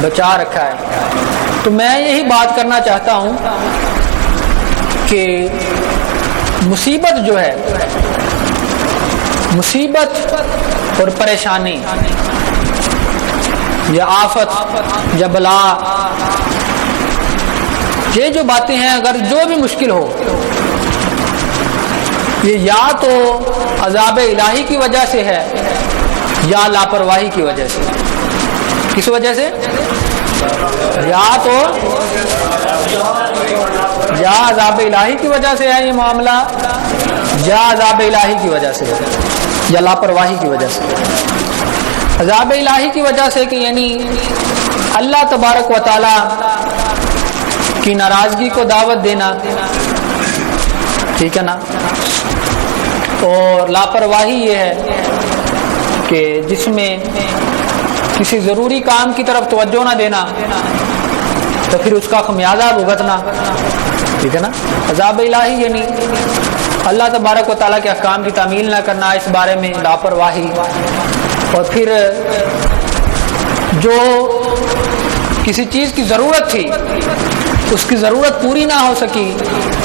بچا رکھا ہے۔ تو میں یہی بات کرنا چاہتا ہوں کہ مصیبت جو ہے، مصیبت اور پریشانی یا آفت یا بلا، یہ جو باتیں ہیں، اگر جو بھی مشکل ہو، یہ یا تو عذاب الہی کی وجہ سے ہے یا لاپرواہی کی وجہ سے۔ کس وجہ سے؟ یا تو یا عذاب الہی کی وجہ سے ہے یہ معاملہ، یا عذاب الہی کی وجہ سے، یا لاپرواہی کی وجہ سے۔ عذاب الہی کی وجہ سے کہ یعنی اللہ تبارک و تعالی کی ناراضگی کو دعوت دینا، ٹھیک ہے نا، اور لاپرواہی یہ ہے کہ جس میں کسی ضروری کام کی طرف توجہ نہ دینا تو پھر اس کا خمیازہ بھگتنا، ٹھیک ہے نا۔ عذاب الہی یعنی اللہ تبارک و تعالیٰ کے احکام کی تعمیل نہ کرنا، اس بارے میں لاپرواہی، اور پھر جو کسی چیز کی ضرورت تھی اس کی ضرورت پوری نہ ہو سکی،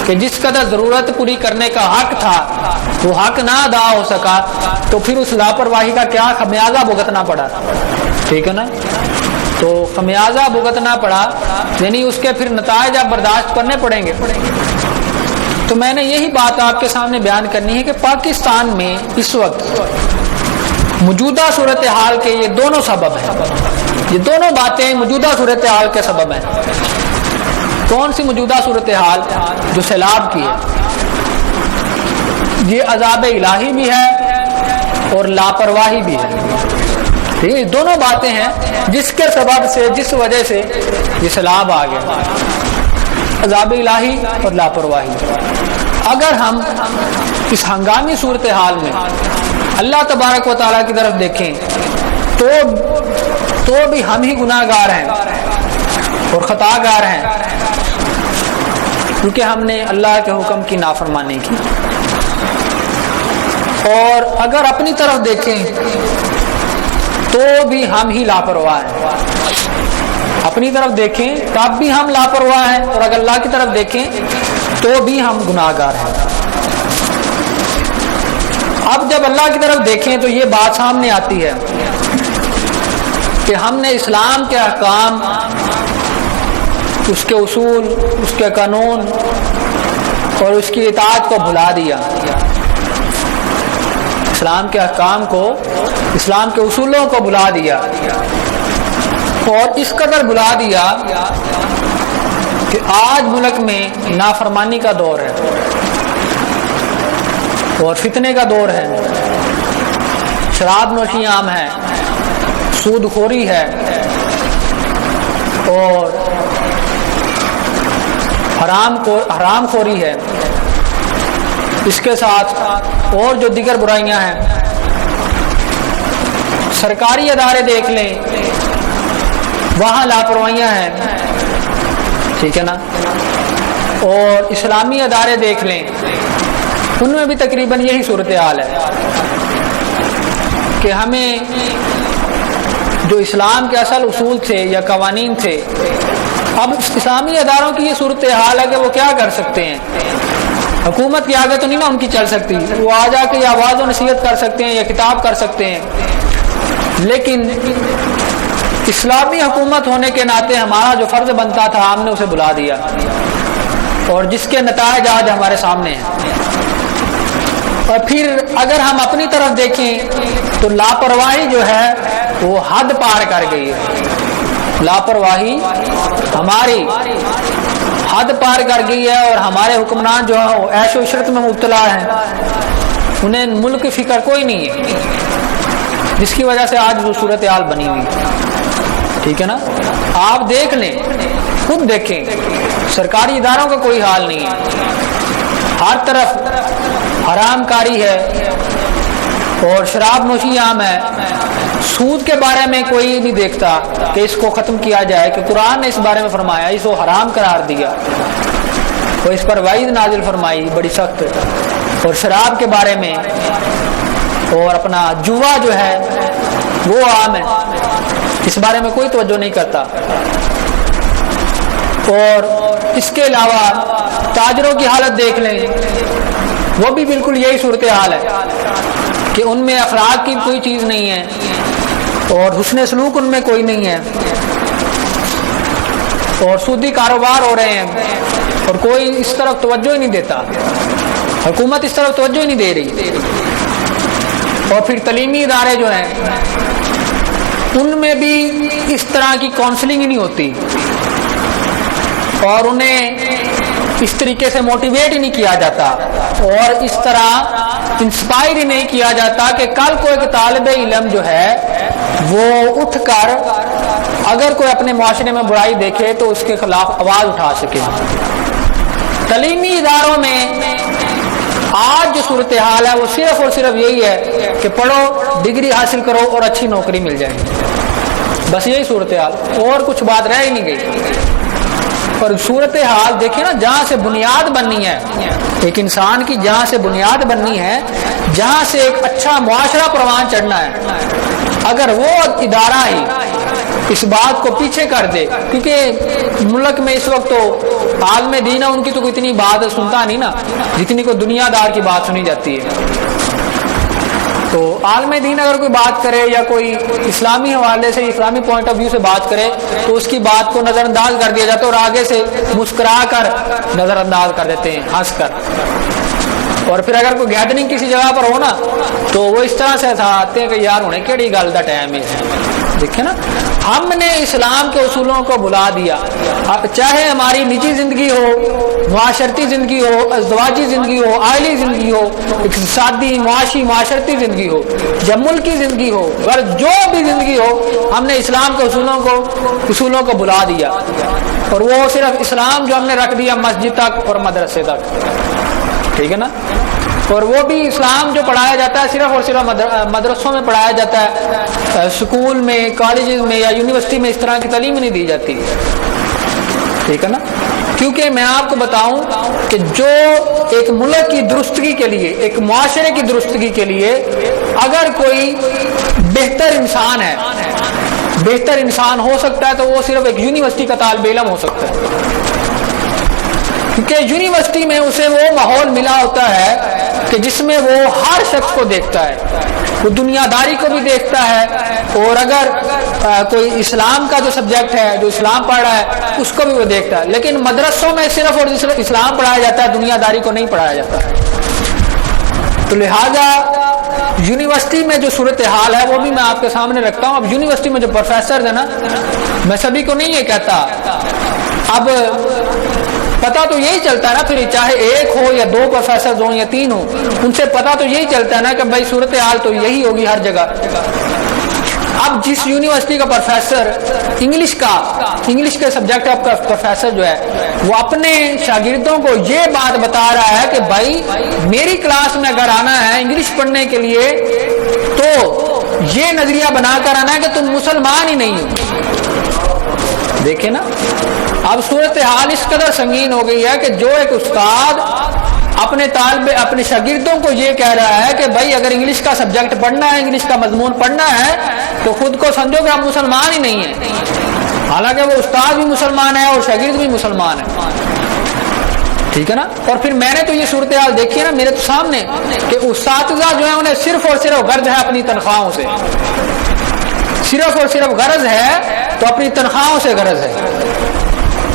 کہ جس قدر ضرورت پوری کرنے کا حق تھا وہ حق نہ ادا ہو سکا، تو پھر اس لاپرواہی کا کیا خمیازہ بھگتنا پڑا، ٹھیک ہے نا۔ تو خمیازہ بھگتنا پڑا یعنی اس کے پھر نتائج آپ برداشت کرنے پڑیں گے۔ تو میں نے یہی بات آپ کے سامنے بیان کرنی ہے کہ پاکستان میں اس وقت موجودہ صورتحال کے یہ دونوں سبب ہیں، یہ دونوں باتیں موجودہ صورتحال کے سبب ہیں۔ کون سی موجودہ صورتحال؟ جو سیلاب کی ہے، یہ عذاب الہی بھی ہے اور لاپرواہی بھی ہے، ٹھیک ہے۔ دونوں باتیں ہیں جس کے سبب سے، جس وجہ سے یہ سیلاب آ گیا، عذاب الہی اور لاپرواہی۔ اگر ہم اس ہنگامی صورتحال میں اللہ تبارک و تعالیٰ کی طرف دیکھیں تو بھی ہم ہی گناہ گار ہیں اور خطا گار ہیں، کیونکہ ہم نے اللہ کے حکم کی نافرمانی کی۔ اور اگر اپنی طرف دیکھیں تو بھی ہم ہی لاپرواہ ہیں، اپنی طرف دیکھیں تب بھی ہم لاپرواہ ہیں، اور اگر اللہ کی طرف دیکھیں تو بھی ہم گناہ گار ہیں۔ اب جب اللہ کی طرف دیکھیں تو یہ بات سامنے آتی ہے کہ ہم نے اسلام کے احکام، اس کے اصول، اس کے قانون اور اس کی اطاعت کو بھلا دیا، اسلام کے احکام کو، اسلام کے اصولوں کو بھلا دیا، اور اس قدر بھلا دیا کہ آج ملک میں نافرمانی کا دور ہے اور فتنے کا دور ہے، شراب نوشی عام ہے، سود خوری ہے، اور حرام خوری ہے، اس کے ساتھ اور جو دیگر برائیاں ہیں۔ سرکاری ادارے دیکھ لیں، وہاں لاپرواہیاں ہیں، ٹھیک ہے نا، اور اسلامی ادارے دیکھ لیں، ان میں بھی تقریباً یہی صورتحال ہے کہ ہمیں جو اسلام کے اصل اصول تھے یا قوانین تھے، اب اسلامی اداروں کی یہ صورتحال ہے کہ وہ کیا کر سکتے ہیں، حکومت کے آگے تو نہیں نا ان کی چل سکتی، وہ آ جا کے یا آواز و نصیحت کر سکتے ہیں یا کتاب کر سکتے ہیں، لیکن اسلامی حکومت ہونے کے ناطے ہمارا جو فرض بنتا تھا ہم نے اسے بلا دیا، اور جس کے نتائج آج ہمارے سامنے ہیں۔ اور پھر اگر ہم اپنی طرف دیکھیں تو لاپرواہی جو ہے وہ حد پار کر گئی ہے، لاپرواہی ہماری حد پار کر گئی ہے، اور ہمارے حکمران جو ہیں وہ عیش و عشرت میں مبتلا ہیں، انہیں ملک کی فکر کوئی نہیں ہے، جس کی وجہ سے آج وہ صورتحال بنی ہوئی، ٹھیک ہے نا۔ آپ دیکھ لیں، خود دیکھیں، سرکاری اداروں کا کوئی حال نہیں ہے، ہر طرف حرام کاری ہے اور شراب نوشی عام ہے، سود کے بارے میں کوئی نہیں دیکھتا کہ اس کو ختم کیا جائے، کہ قرآن نے اس بارے میں فرمایا، اس کو حرام قرار دیا، اور اس پر وعید نازل فرمائی بڑی سخت، اور شراب کے بارے میں، اور اپنا جوا جو ہے وہ عام ہے، اس بارے میں کوئی توجہ نہیں کرتا۔ اور اس کے علاوہ تاجروں کی حالت دیکھ لیں، وہ بھی بالکل یہی صورتحال ہے کہ ان میں اخلاق کی کوئی چیز نہیں ہے اور حسن سلوک ان میں کوئی نہیں ہے، اور سودی کاروبار ہو رہے ہیں اور کوئی اس طرف توجہ ہی نہیں دیتا، حکومت اس طرف توجہ ہی نہیں دے رہی۔ اور پھر تعلیمی ادارے جو ہیں ان میں بھی اس طرح کی کاؤنسلنگ ہی نہیں ہوتی اور انہیں اس طریقے سے موٹیویٹ ہی نہیں کیا جاتا اور اس طرح انسپائر ہی نہیں کیا جاتا کہ کل کو ایک طالب علم جو ہے وہ اٹھ کر اگر کوئی اپنے معاشرے میں برائی دیکھے تو اس کے خلاف آواز اٹھا سکے۔ تعلیمی اداروں میں آج جو صورتحال ہے وہ صرف اور صرف یہی ہے کہ پڑھو، ڈگری حاصل کرو اور اچھی نوکری مل جائے، بس یہی صورتحال، اور کچھ بات رہ ہی نہیں گئی۔ اور صورتحال دیکھیں نا، جہاں سے بنیاد بننی ہے ایک انسان کی، جہاں سے بنیاد بننی ہے، جہاں سے ایک اچھا معاشرہ پروان چڑھنا ہے، اگر وہ ادارہ ہی اس بات کو پیچھے کر دے، کیونکہ ملک میں اس وقت تو عالم دین ہے، ان کی تو کوئی اتنی بات سنتا نہیں نا جتنی کوئی دنیا دار کی بات سنی جاتی ہے۔ تو عالم دین اگر کوئی بات کرے یا کوئی اسلامی حوالے سے، اسلامی پوائنٹ آف ویو سے بات کرے تو اس کی بات کو نظر انداز کر دیا جاتا ہے اور آگے سے مسکرا کر نظر انداز کر دیتے ہیں، ہنس کر۔ اور پھر اگر کوئی گیدرنگ کسی جگہ پر ہو نا تو وہ اس طرح سے آتے ہیں کہ یار ہونے کیڑی گل دا ٹائم ہے۔ دیکھیں نا، ہم نے اسلام کے اصولوں کو بلا دیا، چاہے ہماری نجی زندگی ہو، معاشرتی زندگی ہو، ازدواجی زندگی ہو، عائلی زندگی ہو، اقتصادی، معاشی، معاشرتی زندگی ہو، یا ملکی زندگی ہو، اگر جو بھی زندگی ہو، ہم نے اسلام کے اصولوں کو بلا دیا، اور وہ صرف اسلام جو ہم نے رکھ دیا مسجد تک اور مدرسے تک، ٹھیک ہے نا۔ اور وہ بھی اسلام جو پڑھایا جاتا ہے صرف اور صرف مدرسوں میں پڑھایا جاتا ہے، اسکول میں، کالجز میں یا یونیورسٹی میں اس طرح کی تعلیم نہیں دی جاتی، ٹھیک ہے نا۔ کیونکہ میں آپ کو بتاؤں کہ جو ایک ملک کی درستگی کے لیے، ایک معاشرے کی درستگی کے لیے اگر کوئی بہتر انسان ہے، بہتر انسان ہو سکتا ہے تو وہ صرف ایک یونیورسٹی کا طالب علم ہو سکتا ہے، کیونکہ یونیورسٹی میں اسے وہ ماحول ملا ہوتا ہے کہ جس میں وہ ہر شخص کو دیکھتا ہے، وہ دنیا داری کو بھی دیکھتا ہے، اور اگر کوئی اسلام کا جو سبجیکٹ ہے، جو اسلام پڑھ رہا ہے، اس کو بھی وہ دیکھتا ہے۔ لیکن مدرسوں میں صرف اور صرف اسلام پڑھایا جاتا ہے، دنیا داری کو نہیں پڑھایا جاتا۔ تو لہذا یونیورسٹی میں جو صورتحال ہے وہ بھی میں آپ کے سامنے رکھتا ہوں۔ اب یونیورسٹی میں جو پروفیسر ہیں نا، میں سبھی کو نہیں یہ کہتا، اب پتا تو یہی چلتا ہے نا، پھر چاہے ایک ہو یا دو پروفیسر ہوں یا تین ہوں، ان سے پتا تو یہی چلتا ہے نا کہ بھائی صورتحال تو یہی ہوگی ہر جگہ۔ اب جس یونیورسٹی کا پروفیسر انگلش کے سبجیکٹ کا پروفیسر جو ہے، وہ اپنے شاگردوں کو یہ بات بتا رہا ہے کہ بھائی میری کلاس میں اگر آنا ہے انگلش پڑھنے کے لیے تو یہ نظریہ بنا کر آنا ہے کہ تم مسلمان ہی نہیں ہو۔ دیکھیں نا، اب صورتحال اس قدر سنگین ہو گئی ہے کہ جو ایک استاد اپنے شاگردوں کو یہ کہہ رہا ہے کہ بھائی اگر انگلش کا سبجیکٹ پڑھنا ہے، انگلش کا مضمون پڑھنا ہے تو خود کو سمجھو کہ آپ مسلمان ہی نہیں ہیں، حالانکہ وہ استاد بھی مسلمان ہے اور شاگرد بھی مسلمان ہے، ٹھیک ہے نا۔ اور پھر میں نے تو یہ صورتحال دیکھی ہے نا میرے تو سامنے کہ اساتذہ جو ہیں انہیں صرف اور صرف غرض ہے اپنی تنخواہوں سے، صرف اور صرف غرض ہے تو اپنی تنخواہوں سے غرض ہے،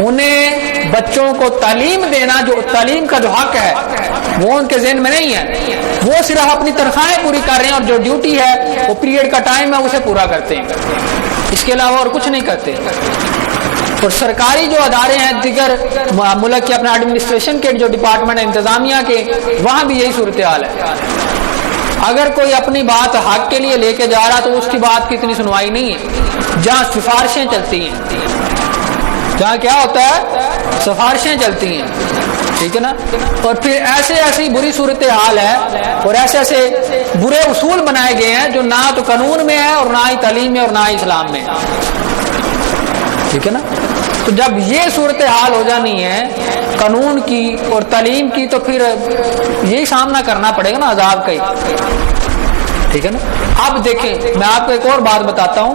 انہیں بچوں کو تعلیم دینا، جو تعلیم کا جو حق ہے وہ ان کے ذہن میں نہیں ہے، وہ صرف اپنی تنخواہیں پوری کر رہے ہیں اور جو ڈیوٹی ہے وہ پیریڈ کا ٹائم ہے اسے پورا کرتے ہیں، اس کے علاوہ اور کچھ نہیں کرتے۔ اور سرکاری جو ادارے ہیں دیگر ملک کے اپنے ایڈمنسٹریشن کے جو ڈپارٹمنٹ ہے، انتظامیہ کے، وہاں بھی یہی صورتحال ہے۔ اگر کوئی اپنی بات حق کے لیے لے کے جا رہا تو اس کی بات کی اتنی سنوائی نہیں ہے، جہاں سفارشیں چلتی ہیں، جہاں کیا ہوتا ہے سفارشیں چلتی ہیں، ٹھیک ہے نا۔ اور پھر ایسی بری صورتحال ہے اور ایسے برے اصول بنائے گئے ہیں جو نہ تو قانون میں ہے اور نہ ہی تعلیم میں اور نہ ہی اسلام میں، ٹھیک ہے نا۔ تو جب یہ صورتحال ہو جانی ہے قانون کی اور تعلیم کی تو پھر یہی سامنا کرنا پڑے گا نا عذاب کا ہی، ٹھیک ہے نا۔ اب دیکھیں میں آپ کو ایک اور بات بتاتا ہوں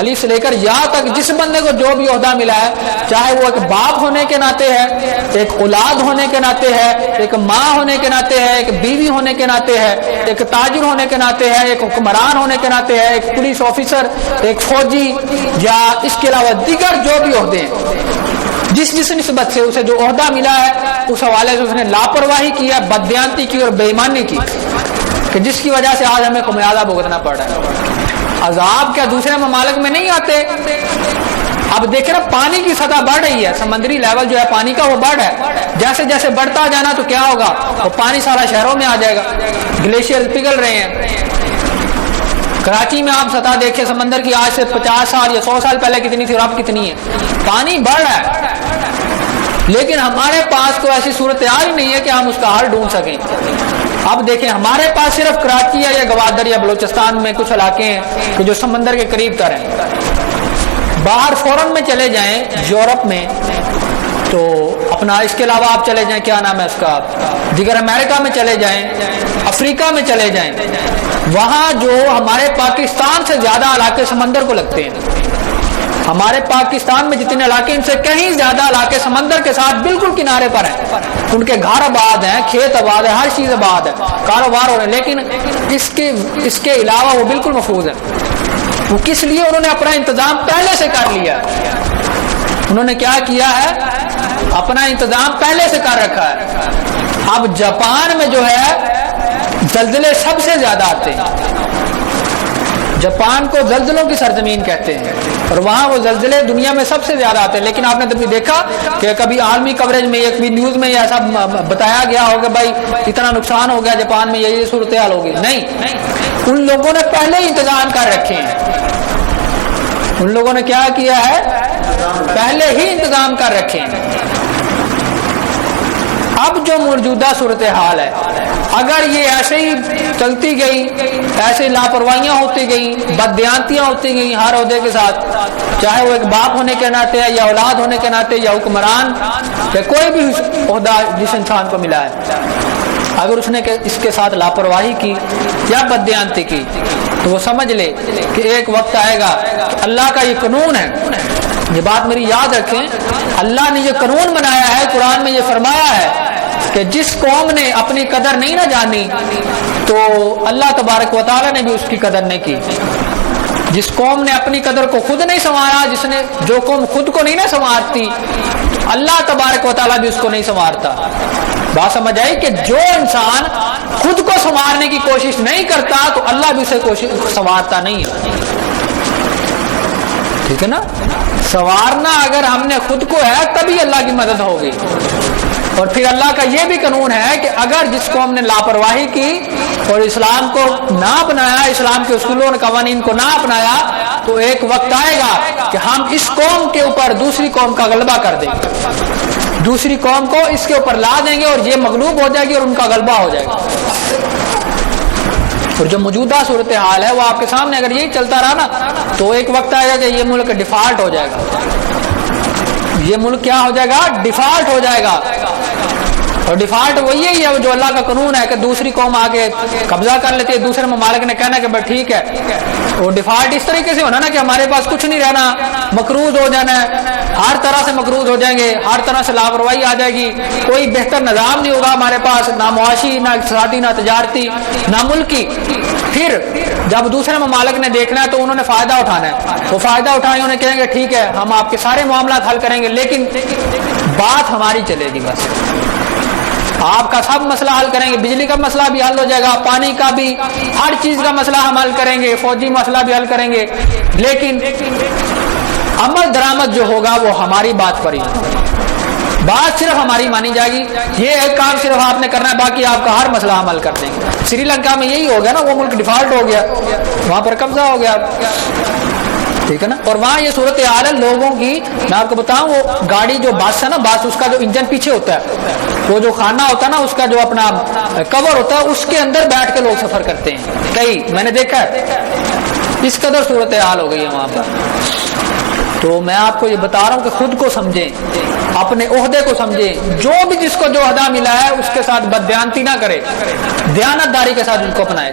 الف سے لے کر یا تک جس بندے کو جو بھی عہدہ ملا ہے، چاہے وہ ایک باپ ہونے کے ناطے ہے، ایک اولاد ہونے کے ناطے ہے، ایک ماں ہونے کے ناطے ہے، ایک بیوی ہونے کے ناطے ہے، ایک تاجر ہونے کے ناطے ہے، ایک حکمران ہونے کے ناطے ہے، ایک پولیس آفیسر، ایک فوجی، یا اس کے علاوہ دیگر جو بھی عہدے ہیں، جس نسبت سے اسے جو عہدہ ملا ہے اس حوالے سے اس نے لاپرواہی کی ہے، بددیانتی کی اور بے ایمانی کی، کہ جس کی وجہ سے آج ہمیں خمیازہ بھگتنا پڑ رہا ہے۔ عذاب کیا دوسرے ممالک میں نہیں آتے؟ اب دیکھیں نا، پانی کی سطح بڑھ رہی ہے، سمندری لیول جو ہے پانی کا وہ بڑھ ہے، جیسے جیسے بڑھتا جانا تو کیا ہوگا، وہ پانی سارا شہروں میں آ جائے گا، گلیشیئر پگھل رہے ہیں۔ کراچی میں آپ سطح دیکھیں سمندر کی، آج سے 50 سال یا 100 سال پہلے کتنی تھی اور اب کتنی ہے، پانی بڑھ رہا ہے، لیکن ہمارے پاس تو ایسی صورتحال ہی نہیں ہے کہ ہم اس کا حل ڈھونڈ سکیں۔ اب دیکھیں، ہمارے پاس صرف کراچی یا گوادر یا بلوچستان میں کچھ علاقے ہیں کہ جو سمندر کے قریب تر ہیں، باہر فورن میں چلے جائیں یورپ میں تو اپنا، اس کے علاوہ آپ چلے جائیں، کیا نام ہے اس کا، دیگر امریکہ میں چلے جائیں، افریقہ میں چلے جائیں، وہاں جو ہمارے پاکستان سے زیادہ علاقے سمندر کو لگتے ہیں، ہمارے پاکستان میں جتنے علاقے ان سے کہیں زیادہ علاقے سمندر کے ساتھ بالکل کنارے پر ہیں، ان کے گھر آباد ہیں، کھیت آباد ہے، ہر چیز آباد ہے، کاروبار ہو رہے ہیں، لیکن اس کے علاوہ وہ بالکل محفوظ ہے۔ وہ کس لیے؟ انہوں نے اپنا انتظام پہلے سے کر لیا، انہوں نے کیا کیا ہے، اپنا انتظام پہلے سے کر رکھا ہے۔ اب جاپان میں جو ہے زلزلے سب سے زیادہ آتے ہیں، جاپان کو زلزلوں کی سرزمین کہتے ہیں، اور وہاں وہ زلزلے دنیا میں سب سے زیادہ آتے ہیں، لیکن آپ نے کبھی دیکھا کہ کبھی عالمی کوریج میں یا کبھی نیوز میں ایسا بتایا گیا ہوگا بھائی اتنا نقصان ہو گیا جاپان میں، یہ صورتحال ہوگی؟ نہیں، ان لوگوں نے پہلے ہی انتظام کر رکھے ہیں، ان لوگوں نے کیا کیا ہے، پہلے ہی انتظام کر رکھے ہیں۔ اب جو موجودہ صورتحال ہے، اگر یہ ایسے ہی چلتی گئی، ایسے لاپرواہیاں ہوتی گئیں، بددیانتیاں ہوتی گئیں ہر عہدے کے ساتھ، چاہے وہ ایک باپ ہونے کے ناطے ہے یا اولاد ہونے کے ناطے یا حکمران یا کوئی بھی عہدہ جس انسان کو ملا ہے، اگر اس نے اس کے ساتھ لاپرواہی کی یا بددیانتی کی تو وہ سمجھ لے کہ ایک وقت آئے گا کہ اللہ کا یہ قانون ہے، یہ بات میری یاد رکھیں، اللہ نے یہ قانون بنایا ہے، قرآن میں یہ فرمایا ہے کہ جس قوم نے اپنی قدر نہیں نہ جانی تو اللہ تبارک و تعالیٰ نے بھی اس کی قدر نہیں کی، جس قوم نے اپنی قدر کو خود نہیں سنوارا، جو قوم خود کو نہیں نہ سنوارتی، اللہ تبارک و تعالیٰ بھی اس کو نہیں سنوارتا۔ بات سمجھ آئی کہ جو انسان خود کو سنوارنے کی کوشش نہیں کرتا تو اللہ بھی اسے سنوارتا نہیں ہے، ٹھیک ہے نا؟ سنوارنا اگر ہم نے خود کو ہے تبھی اللہ کی مدد ہوگی۔ اور پھر اللہ کا یہ بھی قانون ہے کہ اگر جس قوم نے لاپرواہی کی اور اسلام کو نہ اپنایا، اسلام کے اصولوں اور قوانین کو نہ اپنایا، تو ایک وقت آئے گا کہ ہم اس قوم کے اوپر دوسری قوم کا غلبہ کر دیں گے، دوسری قوم کو اس کے اوپر لا دیں گے اور یہ مغلوب ہو جائے گی اور ان کا غلبہ ہو جائے گا۔ اور جو موجودہ صورتحال ہے وہ آپ کے سامنے، اگر یہی چلتا رہا نا تو ایک وقت آئے گا کہ یہ ملک ڈیفالٹ ہو جائے گا، یہ ملک کیا ہو جائے گا، ڈیفالٹ ہو جائے گا۔ اور ڈیفالٹ وہ یہی ہے جو اللہ کا قانون ہے کہ دوسری قوم آگے قبضہ کر لیتی ہے، دوسرے ممالک نے کہنا کہ بھائی ٹھیک ہے، وہ ڈیفالٹ اس طریقے سے ہونا نا کہ ہمارے پاس کچھ نہیں رہنا، مقروض ہو جانا ہے، ہر طرح سے مقروض ہو جائیں گے، ہر طرح سے لاپرواہی آ جائے گی، کوئی بہتر نظام نہیں ہوگا ہمارے پاس، نہ معاشی، نہ اقتصادی، نہ تجارتی، نہ ملکی۔ پھر جب دوسرے ممالک نے دیکھنا ہے تو انہوں نے فائدہ اٹھانا ہے، وہ فائدہ اٹھائیں، انہیں کہیں گے ٹھیک ہے ہم آپ کے سارے معاملات حل کریں گے، لیکن بات ہماری چلے گی، بس آپ کا سب مسئلہ حل کریں گے، بجلی کا مسئلہ بھی حل ہو جائے گا، پانی کا بھی، ہر چیز کا مسئلہ ہم حل کریں گے، فوجی مسئلہ بھی حل کریں گے، لیکن عمل درآمد جو ہوگا وہ ہماری بات پر ہی، بات صرف ہماری مانی جائے گی، یہ ایک کام صرف آپ نے کرنا ہے، باقی آپ کا ہر مسئلہ ہم حل کر دیں گے۔ سری لنکا میں یہی ہو گیا نا، وہ ملک ڈیفالٹ ہو گیا، وہاں پر قبضہ ہو گیا، ٹھیک ہے نا؟ اور وہاں یہ صورتحال ہے لوگوں کی، میں آپ کو بتاؤں، وہ گاڑی جو بس ہے نا، بس اس کا جو انجن پیچھے ہوتا ہے، وہ جو خانہ ہوتا ہے نا، اس کا جو اپنا کور ہوتا ہے، اس کے اندر بیٹھ کے لوگ سفر کرتے ہیں، کئی میں نے دیکھا ہے، اس قدر صورتحال ہو گئی ہے وہاں پر۔ تو میں آپ کو یہ بتا رہا ہوں کہ خود کو سمجھیں، اپنے عہدے کو سمجھیں، جو بھی جس کو جو عہدہ ملا ہے اس کے ساتھ بددیانتی نہ کرے، دیانت داری کے ساتھ اس کو اپنائے۔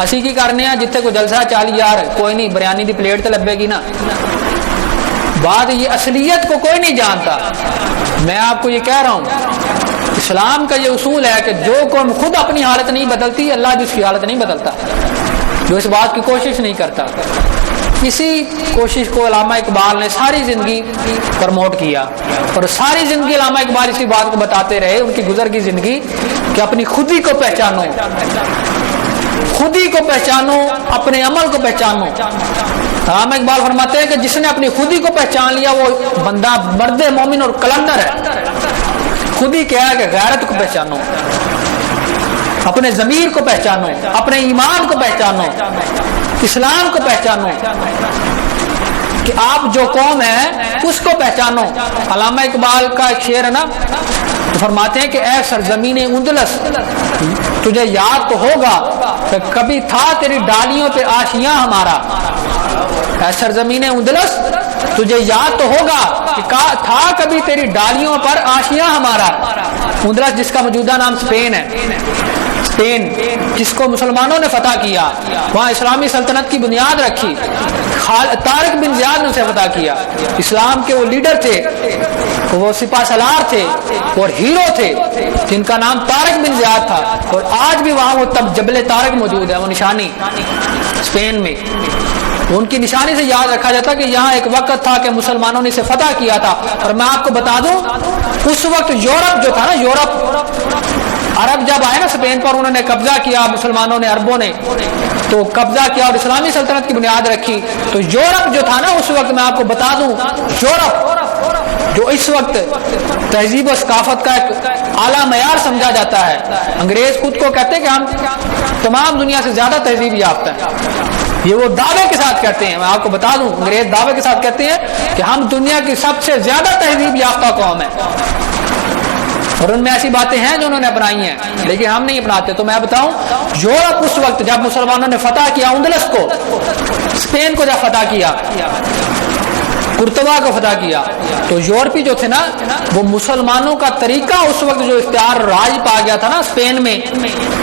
اسی کی کرنے ہیں جتنے کو جلسہ چال یار کوئی نہیں بریانی دی پلیٹ تو لبے گی نا. بات یہ اصلیت کو کوئی نہیں جانتا. میں آپ کو یہ کہہ رہا ہوں اسلام کا یہ اصول ہے کہ جو قوم خود اپنی حالت نہیں بدلتی اللہ بھی اس کی حالت نہیں بدلتا. جو اس بات کی کوشش نہیں کرتا. اسی کوشش کو علامہ اقبال نے ساری زندگی پروموٹ کیا اور ساری زندگی علامہ اقبال اسی بات کو بتاتے رہے ان کی گزر کی زندگی کہ اپنی خودی کو پہچانو, خودی کو پہچانو, اپنے عمل کو پہچانو. علامہ اقبال فرماتے ہیں کہ جس نے اپنی خودی کو پہچان لیا وہ بندہ مرد مومن اور کلندر ہے. خودی کیا ہے کہ غیرت کو پہچانو, اپنے ضمیر کو پہچانو, اپنے ایمان کو پہچانو, اسلام کو پہچانو کہ آپ جو قوم ہے اس کو پہچانو. علامہ اقبال کا ایک شعر ہے نا, تو فرماتے ہیں کہ اے سرزمین اندلس تجھے یاد تو ہوگا کہ کبھی تھا تیری ڈالیوں پہ آشیاں ہمارا. اے سرزمین اندلس تجھے یاد تو ہوگا کہ تھا کبھی تیری ڈالیوں پر آشیاں ہمارا. اندلس جس کا موجودہ نام اسپین ہے, اسپین جس کو مسلمانوں نے فتح کیا, وہاں اسلامی سلطنت کی بنیاد رکھی. طارق بن زیاد نے اسے فتح کیا. اسلام کے وہ لیڈر تھے, وہ سپاہ سالار تھے اور ہیرو تھے جن کا نام طارق بن زیاد تھا. اور آج بھی وہاں وہ تب جبل طارق موجود ہے, وہ نشانی اسپین میں. ان کی نشانی سے یاد رکھا جاتا کہ یہاں ایک وقت تھا کہ مسلمانوں نے اسے فتح کیا تھا. اور میں آپ کو بتا دوں اس وقت یورپ جو تھا نا, یورپ عرب جب آئے نا اسپین پر, انہوں نے قبضہ کیا, مسلمانوں نے عربوں نے تو قبضہ کیا اور اسلامی سلطنت کی بنیاد رکھی. تو یورپ جو تھا نا اس وقت, میں آپ کو بتا دوں یورپ جو اس وقت تہذیب و ثقافت کا ایک اعلیٰ معیار سمجھا جاتا ہے. انگریز خود کو کہتے ہیں کہ ہم تمام دنیا سے زیادہ تہذیب یافتہ ہیں. یہ وہ دعوے کے ساتھ کہتے ہیں, میں آپ کو بتا دوں انگریز دعوے کے ساتھ کہتے ہیں کہ ہم دنیا کی سب سے زیادہ تہذیب یافتہ قوم ہے. اور ان میں ایسی باتیں ہیں جو انہوں نے اپنائی ہیں لیکن ہم نہیں اپناتے. تو میں بتاؤں یورپ اس وقت جب مسلمانوں نے فتح کیا اندلس کو, اسپین کو جب فتح کیا, قرطبہ کو فتح کیا, تو یورپی جو تھے نا وہ مسلمانوں کا طریقہ اس وقت جو اختیار راج پا گیا تھا نا اسپین میں,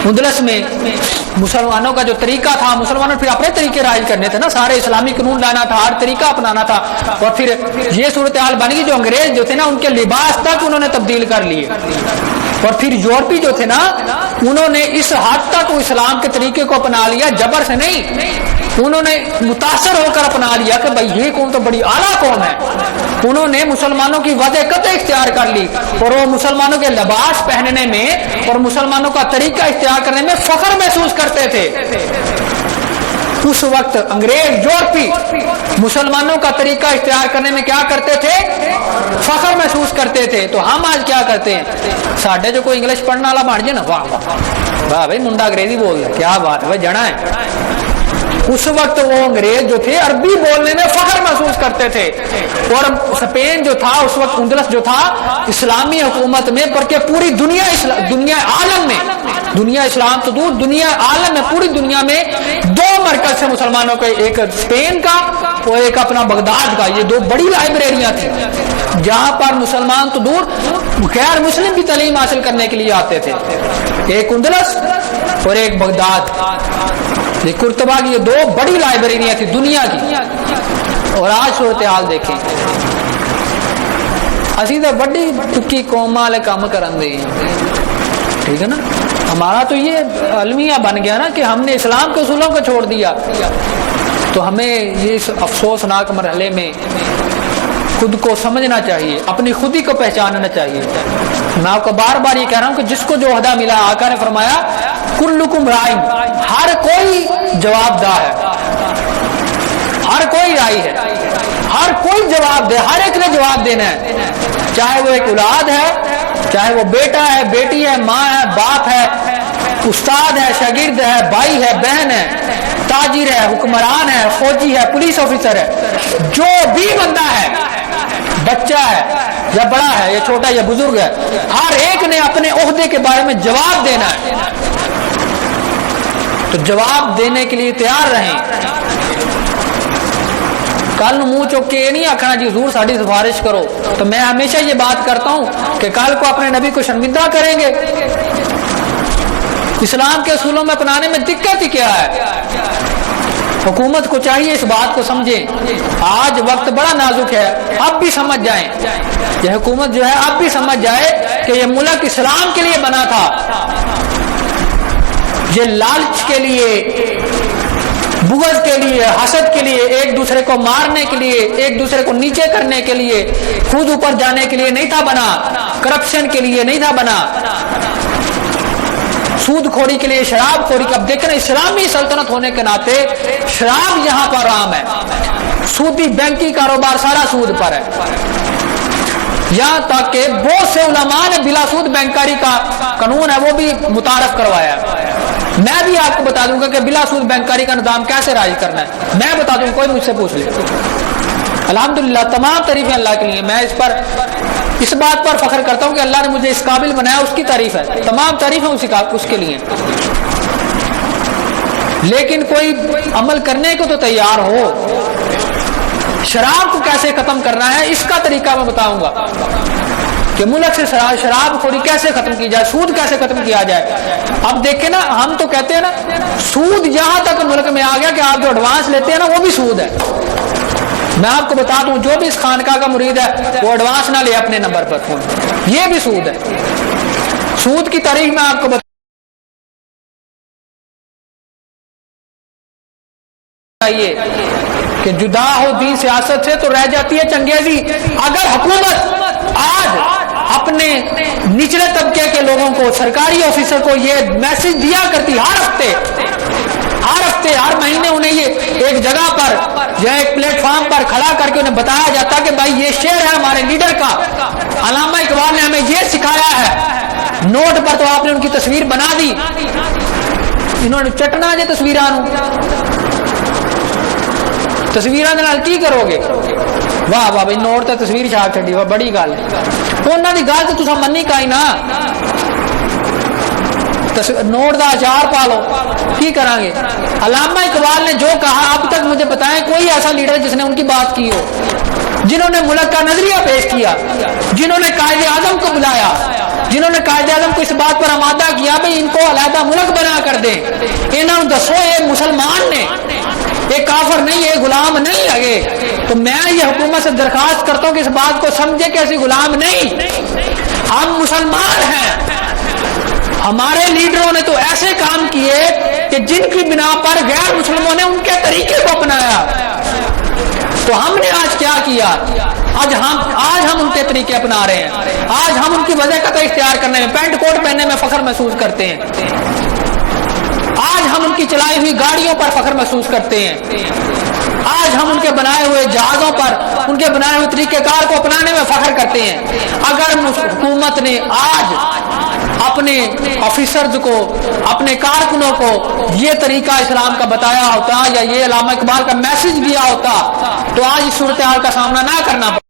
اندلس میں, مسلمانوں کا جو طریقہ تھا, مسلمانوں نے پھر اپنے طریقے راج کرنے تھے نا, سارے اسلامی قانون لانا تھا, ہر طریقہ اپنانا تھا. اور پھر یہ صورتحال بن گئی جو انگریز جو تھے نا ان کے لباس تک انہوں نے تبدیل کر لیے. اور پھر یورپی جو تھے نا انہوں نے اس حد تک اسلام کے طریقے کو اپنا لیا, جبر سے نہیں, انہوں نے متاثر ہو کر اپنا لیا کہ بھائی یہ قوم تو بڑی اعلیٰ قوم ہے. انہوں نے مسلمانوں کی وضع قطع اختیار کر لی اور وہ مسلمانوں کے لباس پہننے میں اور مسلمانوں کا طریقہ اختیار کرنے میں فخر محسوس کرتے تھے. اس وقت انگریز یورپی مسلمانوں کا طریقہ اختیار کرنے میں کیا کرتے تھے, فخر محسوس کرتے تھے. تو ہم آج کیا کرتے ہیں, ساڈے جو کوئی انگلش پڑھنے والا بن جائے نا, واہ واہ بھائی منڈا انگریزی بول رہا, کیا بات ہے بھائی, جنا ہے. اس وقت وہ انگریز جو تھے عربی بولنے میں فخر محسوس کرتے تھے. اور اسپین جو تھا اس وقت, اندلس جو تھا اسلامی حکومت میں, بلکہ پوری دنیا عالم میں, دنیا اسلام تو دور, دنیا عالم میں, پوری دنیا میں دو مرکز سے مسلمانوں کے, ایک اسپین کا اور ایک اپنا بغداد کا. یہ دو بڑی لائبریریاں تھیں جہاں پر مسلمان تو دور غیر مسلم بھی تعلیم حاصل کرنے کے لیے آتے تھے. ایک اندلس اور ایک بغداد. یہ قرطبہ کی یہ دو بڑی لائبریریاں تھیں دنیا کی. اور آج صورتحال دیکھیں, اسی تو بڑی ٹکی قوم والے کام کرن دے, ٹھیک ہے نا. ہمارا تو یہ المیہ بن گیا نا کہ ہم نے اسلام کے اصولوں کو چھوڑ دیا. تو ہمیں یہ افسوسناک مرحلے میں خود کو سمجھنا چاہیے, اپنی خودی کو پہچاننا چاہیے. میں آپ کو بار بار یہ کہہ رہا ہوں کہ جس کو جو عہدہ ملا, آقا نے فرمایا کلکم رائن, ہر کوئی جواب دہ ہے, ہر کوئی رائی ہے, ہر کوئی جواب دے, ہر ایک نے جواب دینا ہے. چاہے وہ ایک اولاد ہے, چاہے وہ بیٹا ہے, بیٹی ہے, ماں ہے, باپ ہے, استاد ہے, شاگرد ہے, بھائی ہے, بہن ہے, تاجر ہے, حکمران ہے, فوجی ہے, پولیس آفیسر ہے, جو بھی بندہ ہے, بچہ ہے یا بڑا ہے یا چھوٹا یا بزرگ ہے, ہر ایک نے اپنے عہدے کے بارے میں جواب دینا ہے. تو جواب دینے کے لیے تیار رہیں. کل منہ چوک کے نہیں آخنا جی حضور ساری سفارش کرو. تو میں ہمیشہ یہ بات کرتا ہوں کہ کل کو اپنے نبی کو شرمندہ کریں گے, اسلام کے اصولوں میں اپنانے میں دقت ہی کیا ہے؟ حکومت کو چاہیے اس بات کو سمجھیں، آج وقت بڑا نازک ہے، اب بھی سمجھ جائیں، یہ حکومت جو ہے اب بھی سمجھ جائے کہ یہ ملک اسلام کے لیے بنا تھا، یہ لالچ کے لیے، بغض کے لیے، حسد کے لیے، ایک دوسرے کو مارنے کے لیے، ایک دوسرے کو نیچے کرنے کے لیے، خود اوپر جانے کے لیے نہیں تھا بنا، کرپشن کے لیے نہیں تھا بنا، سود خوری کے لیے، شراب خوری کے۔ اب دیکھیں اسلامی سلطنت ہونے کے ناطے شراب یہاں پر عام ہے، سودی بینکی کاروبار سارا سود پر ہے، یہاں تک کہ بہت سے علماء نے بلا سود بینکاری کا قانون ہے وہ بھی متعارف کروایا ہے۔ میں بھی آپ کو بتا دوں گا کہ بلا سود بینکاری کا نظام کیسے راضی کرنا ہے، میں بتا دوں، کوئی مجھ سے پوچھ لے۔ الحمدللہ تمام تعریفیں اللہ کے لیے، میں اس بات پر فخر کرتا ہوں کہ اللہ نے مجھے اس قابل بنایا، اس کی تعریف ہے، تمام تعریفیں اس کے لیے۔ لیکن کوئی عمل کرنے کو تو تیار ہو۔ شراب کو کیسے ختم کرنا ہے اس کا طریقہ میں بتاؤں گا کہ ملک سے شراب خوری کیسے ختم کی جائے، سود کیسے ختم کیا جائے۔ اب دیکھیں نا، ہم تو کہتے ہیں نا سود یہاں تک ملک میں آ گیا کہ آپ جو ایڈوانس لیتے ہیں نا وہ بھی سود ہے۔ میں آپ کو بتا دوں جو بھی اس خانقاہ کا مرید ہے وہ ایڈوانس نہ لے اپنے نمبر پر فون، یہ بھی سود ہے۔ سود کی تاریخ میں آپ کو بتائیے کہ جدا ہو دین سیاست سے تو رہ جاتی ہے چنگیزی۔ اگر حکومت آج اپنے نچلے طبقے کے لوگوں کو، سرکاری آفیسر کو یہ میسج دیا کرتی ہر ہفتے ہر مہینے، انہیں یہ ایک جگہ پر یا ایک پلیٹ فارم پر کھڑا کر کے انہیں بتایا جاتا کہ بھائی یہ شعر ہے ہمارے لیڈر کا، علامہ اقبال نے ہمیں یہ سکھایا ہے، نوٹ پر تو آپ نے ان کی تصویر بنا دی، انہوں نے چٹنا جے تصویراں کی کرو گے؟ واہ واہ بھائی نوٹ تے تصویر چھاپ چھڈی، واہ بڑی گل ہے، انہاں دی گل تے تساں منی کائی نا، نوٹ دا اچار پا لو، کی کریں گے؟ علامہ اقبال نے جو کہا اب تک مجھے بتائیں کوئی ایسا لیڈر جس نے ان کی بات کی ہو، جنہوں نے ملک کا نظریہ پیش کیا، جنہوں نے قائد اعظم کو بلایا، جنہوں نے قائد اعظم کو اس بات پر آمادہ کیا بھائی ان کو علیحدہ ملک بنا کر دیں، انہوں نے دسو یہ مسلمان نے، یہ کافر نہیں ہے، غلام نہیں لگے۔ تو میں یہ حکومت سے درخواست کرتا ہوں کہ اس بات کو سمجھے کہ ایسی غلام نہیں، ہم مسلمان ہیں۔ ہمارے لیڈروں نے تو ایسے کام کیے کہ جن کی بنا پر غیر مسلموں نے ان کے طریقے کو اپنایا، تو ہم نے آج کیا کیا؟ آج ہم ان کے طریقے اپنا رہے ہیں، آج ہم ان کی وجہ کا اختیار کرنے میں، پینٹ کوٹ پہننے میں فخر محسوس کرتے ہیں، آج ہم ان کی چلائی ہوئی گاڑیوں پر فخر محسوس کرتے ہیں، آج ہم ان کے بنائے ہوئے جہازوں پر، ان کے بنائے ہوئے طریقہ کار کو اپنانے میں فخر کرتے ہیں۔ اگر حکومت نے آج اپنے آفیسرز کو، اپنے کارکنوں کو یہ طریقہ اسلام کا بتایا ہوتا یا یہ علامہ اقبال کا میسج دیا ہوتا تو آج اس صورتحال کا سامنا نہ کرنا پڑتا۔